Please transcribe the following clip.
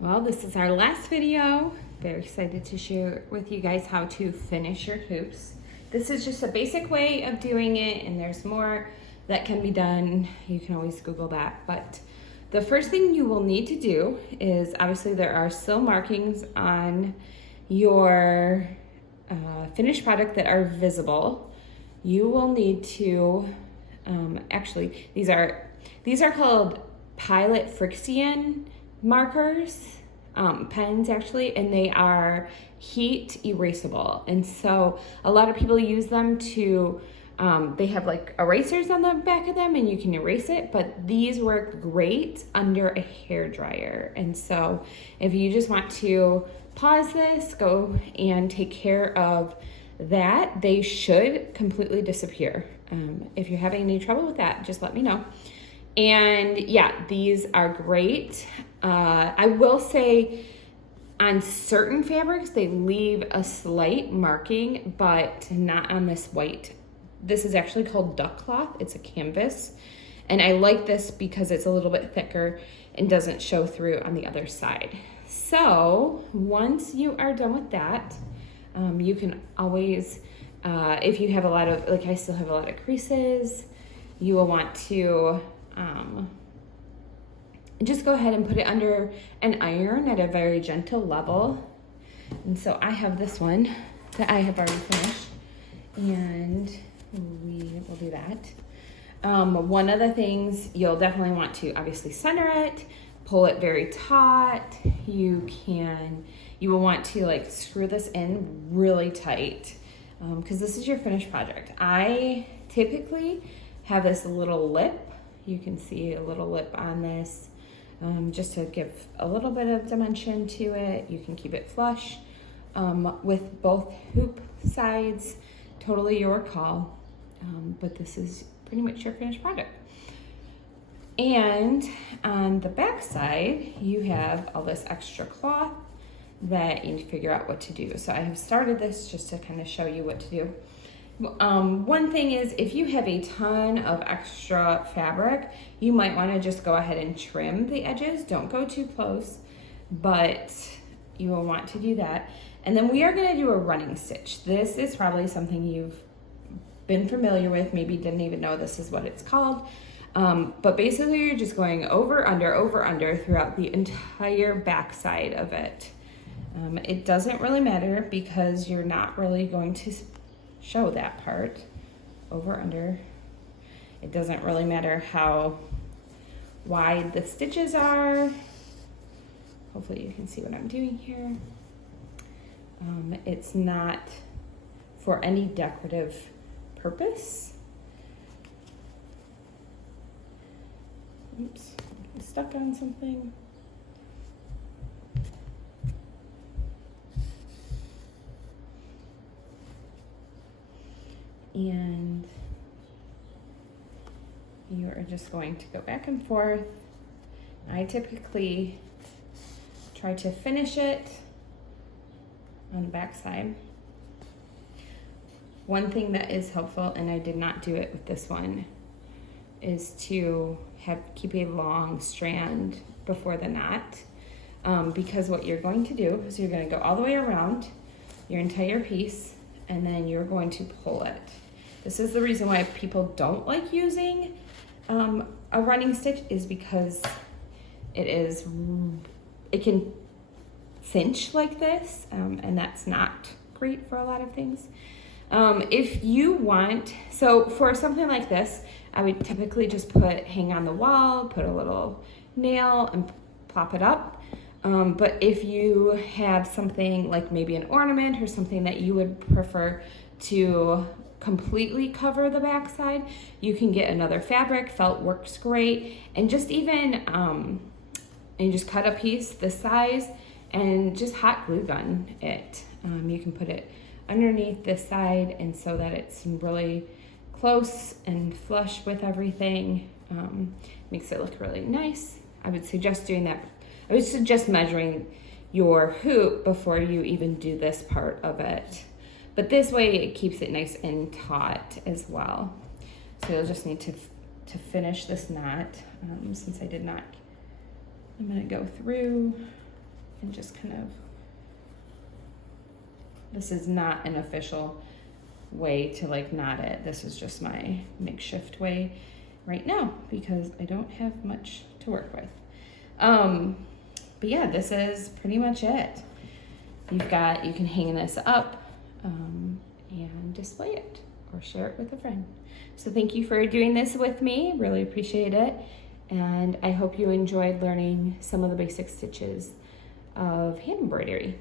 Well, this is our last video. Very excited to share with you guys how to finish your hoops. This is just a basic way of doing it, and there's more that can be done. You can always Google that. But the first thing you will need to do is, obviously there are still markings on your finished product that are visible. You will need to, actually, these are called Pilot Frixion markers, pens actually, and they are heat erasable. And so a lot of people use them to, they have like erasers on the back of them and you can erase it, but these work great under a hair dryer. And so if you just want to pause this, go and take care of that, they should completely disappear. If you're having any trouble with that, just let me know. And yeah, these are great. I will say on certain fabrics, they leave a slight marking, but not on this white. This is actually called duck cloth. It's a canvas. And I like this because it's a little bit thicker and doesn't show through on the other side. So once you are done with that, you can always, if you have a lot of, like I still have a lot of creases, you will want to just go ahead and put it under an iron at a very gentle level. And so I have this one that I have already finished, and we will do that. One of the things you'll definitely want to obviously center it, pull it very taut. You will want to like screw this in really tight, because this is your finished project. I typically have this little lip. You can see a little lip on this, just to give a little bit of dimension to it. You can keep it flush with both hoop sides, totally your call. But this is pretty much your finished product. And on the back side, you have all this extra cloth that you need to figure out what to do. So I have started this just to kind of show you what to do. One thing is, if you have a ton of extra fabric, you might want to just go ahead and trim the edges. Don't go too close, but you will want to do that. And then we are going to do a running stitch. This is probably something you've been familiar with, maybe didn't even know this is what it's called. But basically you're just going over, under throughout the entire back side of it. It doesn't really matter because you're not really going to show that part. Over, under. It doesn't really matter how wide the stitches are. Hopefully you can see what I'm doing here. It's not for any decorative purpose. Oops, I'm stuck on something. And you are just going to go back and forth. I typically try to finish it on the back side. One thing that is helpful, and I did not do it with this one, is to keep a long strand before the knot, because what you're going to do is you're going to go all the way around your entire piece, and then you're going to pull it. This is the reason why people don't like using a running stitch, is because it can cinch like this, and that's not great for a lot of things. If you want, so for something like this, I would typically just hang on the wall, put a little nail and plop it up. But if you have something like maybe an ornament or something that you would prefer to completely cover the backside, you can get another fabric. Felt works great. And just even, and just cut a piece this size and just hot glue gun it. You can put it underneath this side, and so that it's really close and flush with everything. Makes it look really nice. I would suggest doing that. I would suggest measuring your hoop before you even do this part of it. But this way it keeps it nice and taut as well. So you'll just need to finish this knot, since I did not. I'm gonna go through and just kind of, this is not an official way to like knot it. This is just my makeshift way right now because I don't have much to work with. But yeah, this is pretty much it. You can hang this up and display it or share it with a friend. So thank you for doing this with me. Really appreciate it. And I hope you enjoyed learning some of the basic stitches of hand embroidery.